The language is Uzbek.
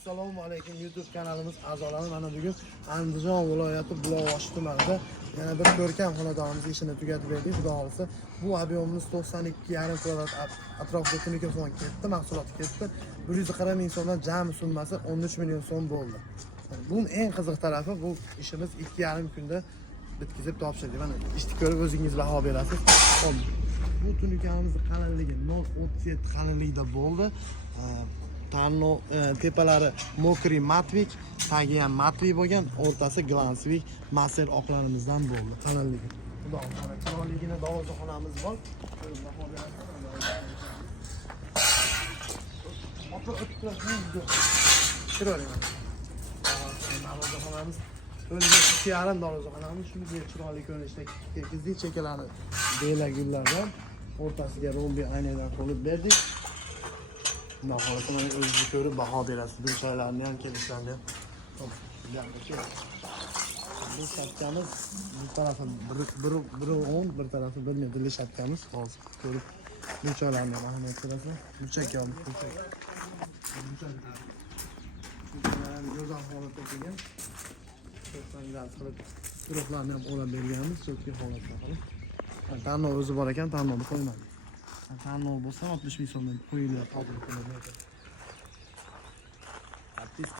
Assalomu alaykum YouTube kanalimiz a'zolari. Mana bugun Andijon viloyati Buloqboshi tumanida yana bir ko'rkam xonadonimiz ishini tugatib berdik. Xudo xolisa bu ob'yomimiz 92,5 kvadrat atrofida tunikafon ketdi, mahsuloti ketdi. 140 ming so'mdan jami summasi 13 million so'm bo'ldi. Bunun eng qiziq tarafi bu ishimiz 2,5 kunda bitkizib topshirdik. Mana ishni ko'rib o'zingiz baho berasiz. Bu tunikamizni qalinligi 0,37 qalinlikda bo'ldi. Tanlo tepalari mokriy matvik, tagi ham matvik bo'lgan, o'rtasi glansvik maser oqlarimizdan bo'ldi. Qalinligi. Xudo xolisa chiroyligina darvozaxonamiz bor. Chiroyli. Darvozaxonamiz o'ziga 2,5 darvozaxonamiz shunday chiroyli ko'rinishda tekizlik chekalarni bela gullardan o'rtasiga rombi aynadan qo'yib berdik. Xudo xolisa mana o'zingiz ko'rib baho berasiz. Bu joylarni ham kelishlarni ham. Bu shapkamiz bu tarafi 1.10, bir tarafi 1 metrli shapkamiz. Hozir ko'rib bu joylarni ham ahamiyat berasiz. Muchakamiz, muchak. Go'zal holatda kelgan. 90 gradus qilib guruhlarni ham olib berganmiz, cho'tki holatda qilib. Tanlov o'zi bor ekan, tanlovni qo'ymadik. Tanlov bo'lsa 60 ming so'mdan qo'yiladi.